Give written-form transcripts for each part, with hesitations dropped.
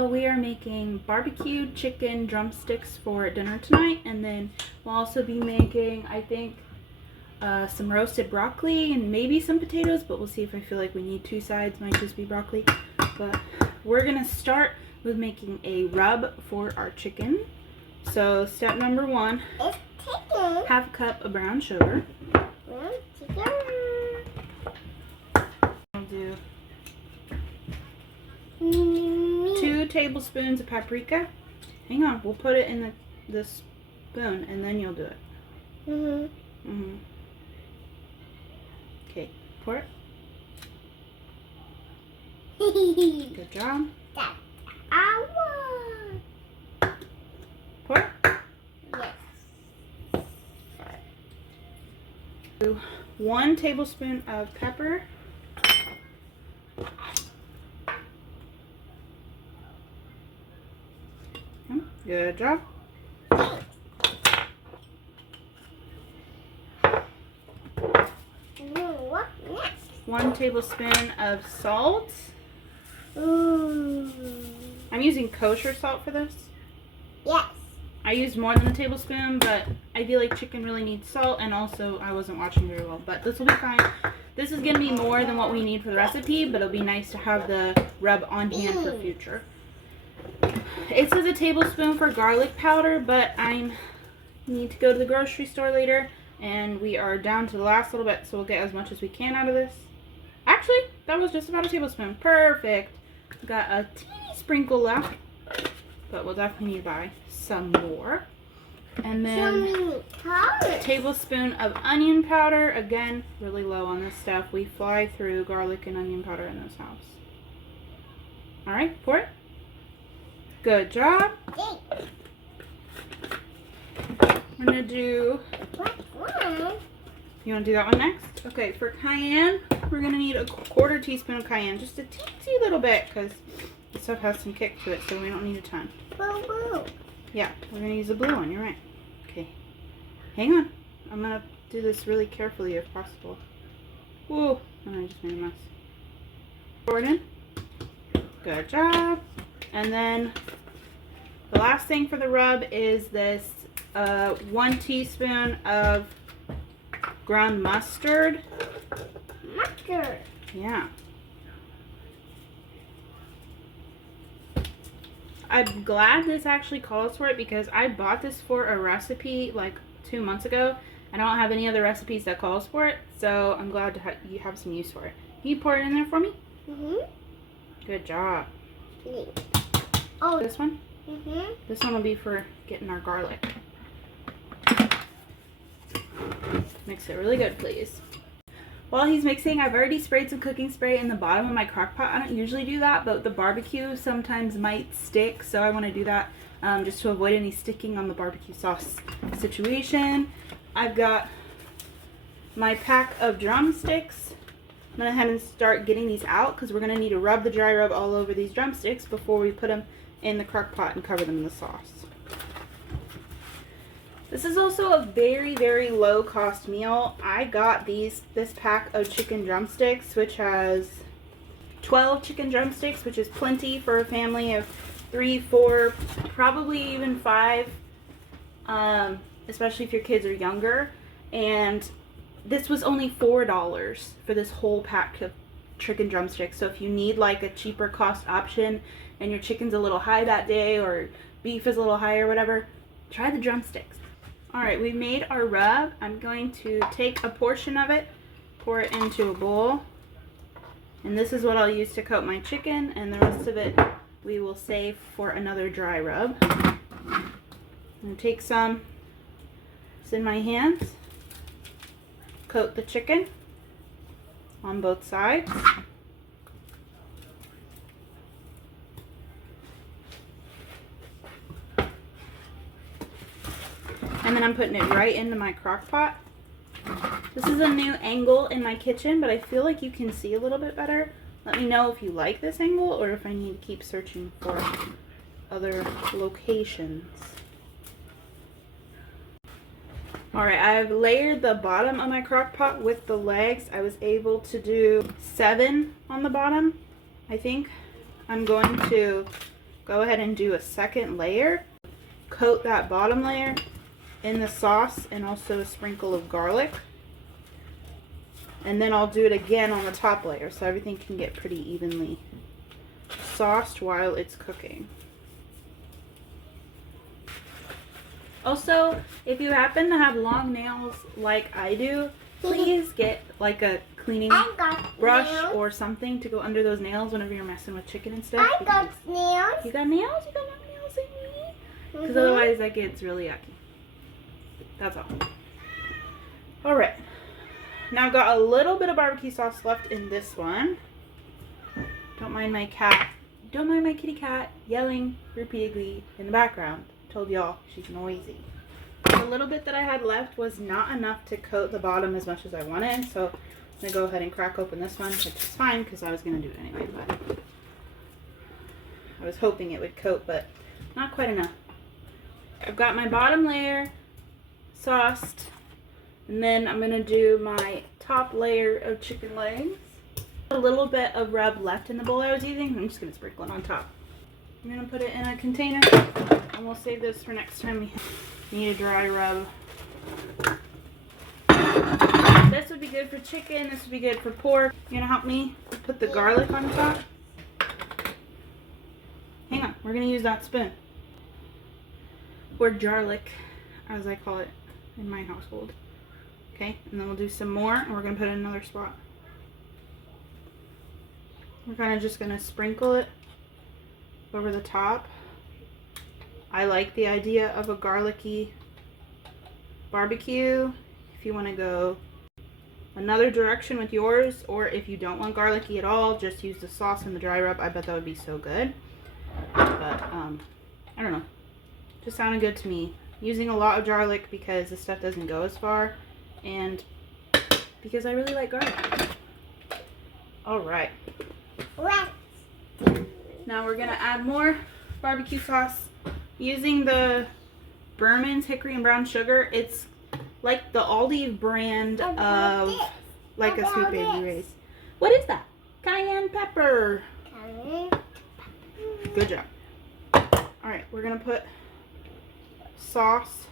We are making barbecued chicken drumsticks for dinner tonight, and then we'll also be making, I think, some roasted broccoli and maybe some potatoes, but we'll see if I feel like we need two sides. Might just be broccoli. But we're gonna start with making a rub for our chicken. So step number one, half a cup of brown sugar. I'll do 2 tablespoons of paprika. Hang on, we'll put it in the spoon and then you'll do it. Okay, pour it. Good job. Pour it. Yes. 1 tablespoon of pepper. Good job. 1 tablespoon of salt. I'm using kosher salt for this. Yes. I used more than a tablespoon, but I feel like chicken really needs salt, and also I wasn't watching very well, but this will be fine. This is going to be more than what we need for the recipe, but it'll be nice to have the rub on hand for future. It says a tablespoon for garlic powder, but I need to go to the grocery store later, and we are down to the last little bit, so we'll get as much as we can out of this. Actually, that was just about a tablespoon. Perfect. Got a teeny sprinkle left, but we'll definitely need to buy some more. And then a tablespoon of onion powder. Again, really low on this stuff. We fly through garlic and onion powder in this house. All right, pour it. Good job. We're gonna do. You want to do that one next? Okay, for cayenne, we're going to need a 1/4 teaspoon of cayenne. Just a teensy little bit, because this stuff has some kick to it, so we don't need a ton. Blue. Yeah, we're going to use a blue one. You're right. Okay. Hang on. I'm going to do this really carefully if possible. Whoa. And I just made a mess. Pour it in. Good job. And then the last thing for the rub is this 1 teaspoon of ground mustard. Mustard. Yeah. I'm glad this actually calls for it, because I bought this for a recipe like 2 months ago. I don't have any other recipes that calls for it, so I'm glad to you have some use for it. Can you pour it in there for me? Good job. Oh, this one? This one will be for getting our garlic. Mix it really good, please. While he's mixing, I've already sprayed some cooking spray in the bottom of my crock pot. I don't usually do that, but the barbecue sometimes might stick, so I want to do that just to avoid any sticking on the barbecue sauce situation. I've got my pack of drumsticks. I'm going to head and start getting these out, because we're going to need to rub the dry rub all over these drumsticks before we put them in the crock pot and cover them in the sauce. This is also a very, very low cost meal. I got this pack of chicken drumsticks, which has 12 chicken drumsticks, which is plenty for a family of 3, 4, probably even 5, especially if your kids are younger. And this was only $4 for this whole pack of chicken drumsticks. So if you need like a cheaper cost option and your chicken's a little high that day, or beef is a little high or whatever, try the drumsticks. Alright, we made our rub. I'm going to take a portion of it, pour it into a bowl, and this is what I'll use to coat my chicken, and the rest of it we will save for another dry rub. I'm going to take some, it's in my hands, coat the chicken on both sides. And then I'm putting it right into my crock pot. This is a new angle in my kitchen, but I feel like you can see a little bit better. Let me know if you like this angle, or if I need to keep searching for other locations. Alright, I've layered the bottom of my crock pot with the legs. I was able to do 7 on the bottom, I think. I'm going to go ahead and do a second layer. Coat that bottom layer in the sauce and also a sprinkle of garlic. And then I'll do it again on the top layer so everything can get pretty evenly sauced while it's cooking. Also, if you happen to have long nails like I do, please get like a cleaning brush or something to go under those nails whenever you're messing with chicken and stuff. I got nails. You got nails? You got no nails in me? Because otherwise that gets really yucky. That's all. Alright. Now I've got a little bit of barbecue sauce left in this one. Don't mind my cat. Don't mind my kitty cat yelling repeatedly in the background. Told y'all she's noisy. The little bit that I had left was not enough to coat the bottom as much as I wanted, so I'm gonna go ahead and crack open this one, which is fine because I was gonna do it anyway. But I was hoping it would coat, but not quite enough. I've got my bottom layer sauced, and then I'm gonna do my top layer of chicken legs. A little bit of rub left in the bowl I was using. I'm just gonna sprinkle it on top. I'm gonna put it in a container, and we'll save this for next time we need a dry rub. This would be good for chicken. This would be good for pork. You gonna help me put the garlic on top? Hang on, we're gonna use that spoon. Or jarlic, as I call it in my household. Okay, and then we'll do some more, and we're gonna put it in another spot. We're kind of just gonna sprinkle it over the top. I like the idea of a garlicky barbecue. If you want to go another direction with yours, or if you don't want garlicky at all, just use the sauce and the dry rub. I bet that would be so good. But I don't know, just sounded good to me. Using a lot of garlic because the stuff doesn't go as far, and because I really like garlic. All right. Now we're gonna add more barbecue sauce using the Berman's Hickory and Brown Sugar. It's like the Aldi brand of like a Sweet Baby Ray's. What is that? Cayenne pepper. Good job. All right, we're gonna put sauce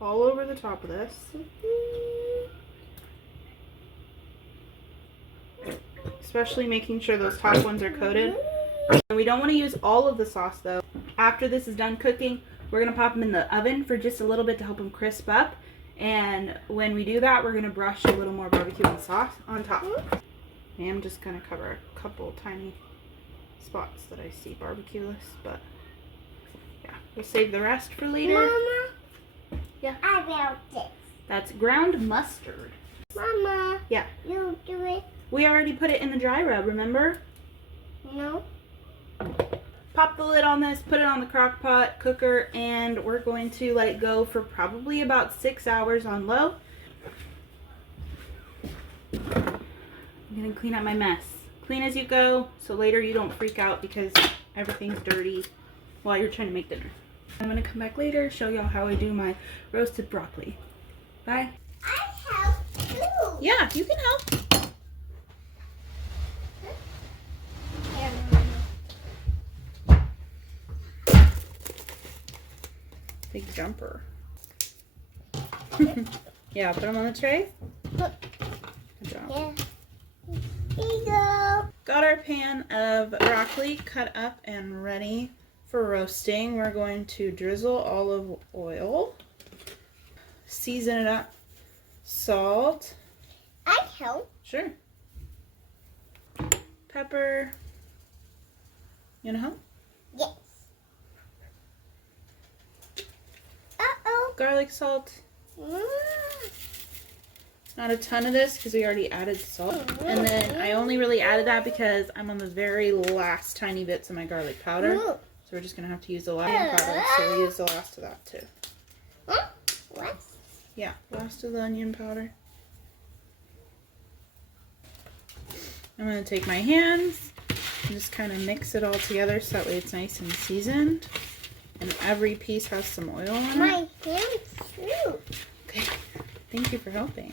all over the top of this. Especially making sure those top ones are coated. And we don't want to use all of the sauce though. After this is done cooking, we're going to pop them in the oven for just a little bit to help them crisp up. And when we do that, we're going to brush a little more barbecue and sauce on top. And I'm just going to cover a couple tiny spots that I see barbecue-less, but yeah, we'll save the rest for later. Mama, yeah. I want this. That's ground mustard. Mama. Yeah. You do it. We already put it in the dry rub, remember? No. Pop the lid on this, put it on the crock pot cooker, and we're going to let it go for probably about 6 hours on low. I'm gonna clean up my mess. Clean as you go, so later you don't freak out because everything's dirty while you're trying to make dinner. I'm gonna come back later, show y'all how I do my roasted broccoli. Bye. I help too. Yeah, you can help. Big jumper. Yeah, put them on the tray. Good job. Yeah. Here you go. Got our pan of broccoli cut up and ready for roasting. We're going to drizzle olive oil, season it up, salt. I help. Sure. Pepper. You know how? Yes. Uh-oh. Garlic salt. Not a ton of this because we already added salt. And then I only really added that because I'm on the very last tiny bits of my garlic powder. So we're just going to have to use the last powder. So we'll use the last of that too. What? Yeah, last of the onion powder. I'm going to take my hands and just kind of mix it all together so that way it's nice and seasoned. And every piece has some oil on it. My hands too. Okay, thank you for helping.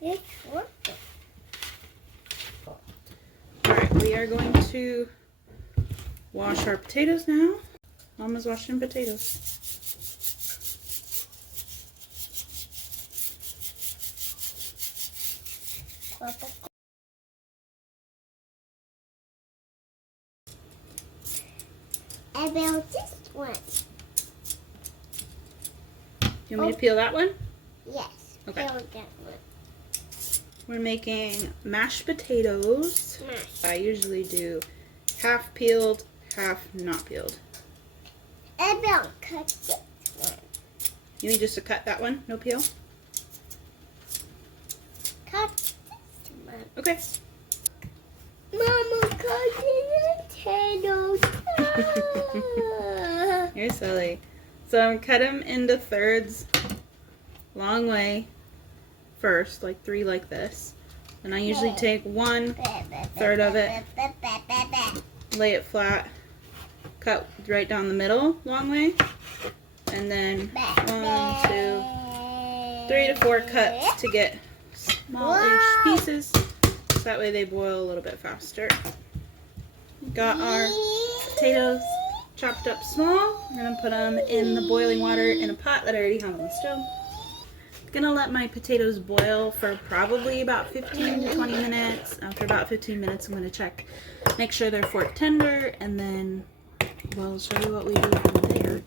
It's working. Alright, we are going to wash our potatoes now. Mama's washing potatoes. About this one. You want me to peel that one? Yes. Okay. Peel that one. We're making mashed potatoes. Mash. I usually do half peeled, half not peeled. About cut this one. You need just to cut that one, no peel? Cut this one. Okay. Mama, cut the potatoes. You're silly. So I'm cut them into thirds, long way first, like 3 like this. And I usually take 1/3 of it, lay it flat, cut right down the middle, long way, and then 1, 2, 3 to 4 cuts to get smallish pieces, so that way they boil a little bit faster. Got our potatoes chopped up small. We're gonna put them in the boiling water in a pot that I already have on the stove. Gonna let my potatoes boil for probably about 15 to 20 minutes. After about 15 minutes, I'm gonna check, make sure they're fork tender, and then we'll show you what we do from there.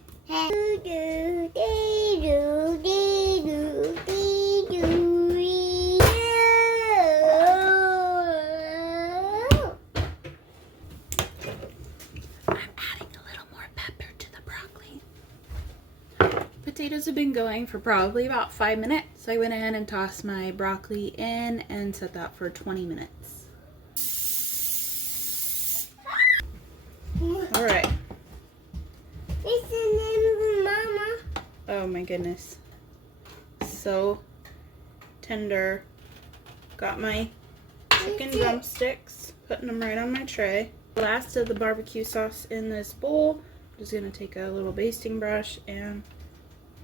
Potatoes have been going for probably about 5 minutes. So I went ahead and tossed my broccoli in and set that for 20 minutes. All right. Listen, Mama. Oh my goodness. So tender. Got my chicken drumsticks, putting them right on my tray. The last of the barbecue sauce in this bowl. I'm just gonna take a little basting brush and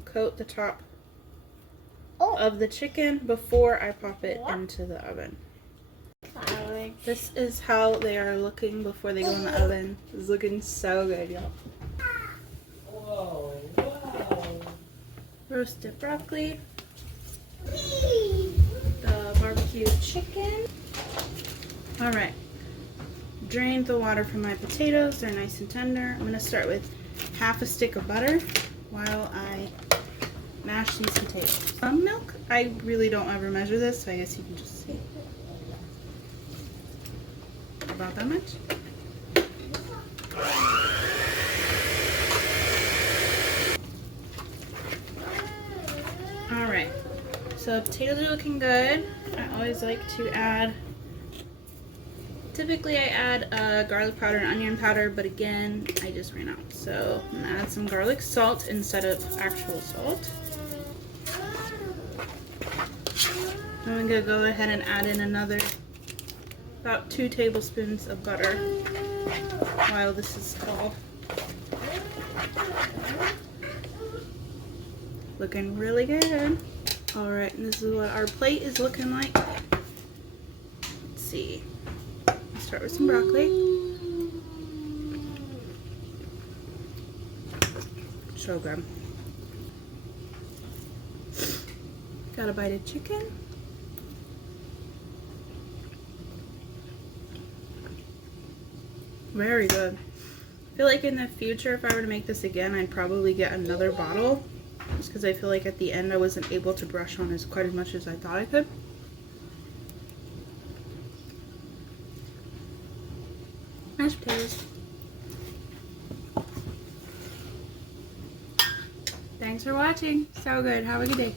coat the top of the chicken before I pop it into the oven. This is how they are looking before they go in the oven. It's looking so good, y'all. Whoa, wow. Roasted broccoli, the barbecue chicken. All right, drained the water from my potatoes. They're nice and tender. I'm gonna start with half a stick of butter while I mash these potatoes. Milk, I really don't ever measure this, so I guess you can just see. About that much. All right, so potatoes are looking good. I always like to add, typically I add garlic powder and onion powder, but again, I just ran out. So I'm gonna add some garlic salt instead of actual salt. I'm gonna go ahead and add in another about 2 tablespoons of butter while this is all looking really good. All right, and this is what our plate is looking like. Let's see. Let's start with some broccoli. So good. Got a bite of chicken. Very good. I feel like in the future, if I were to make this again, I'd probably get another bottle. Just because I feel like at the end I wasn't able to brush on quite as much as I thought I could. Mashed potatoes. Thanks for watching. So good. Have a good day.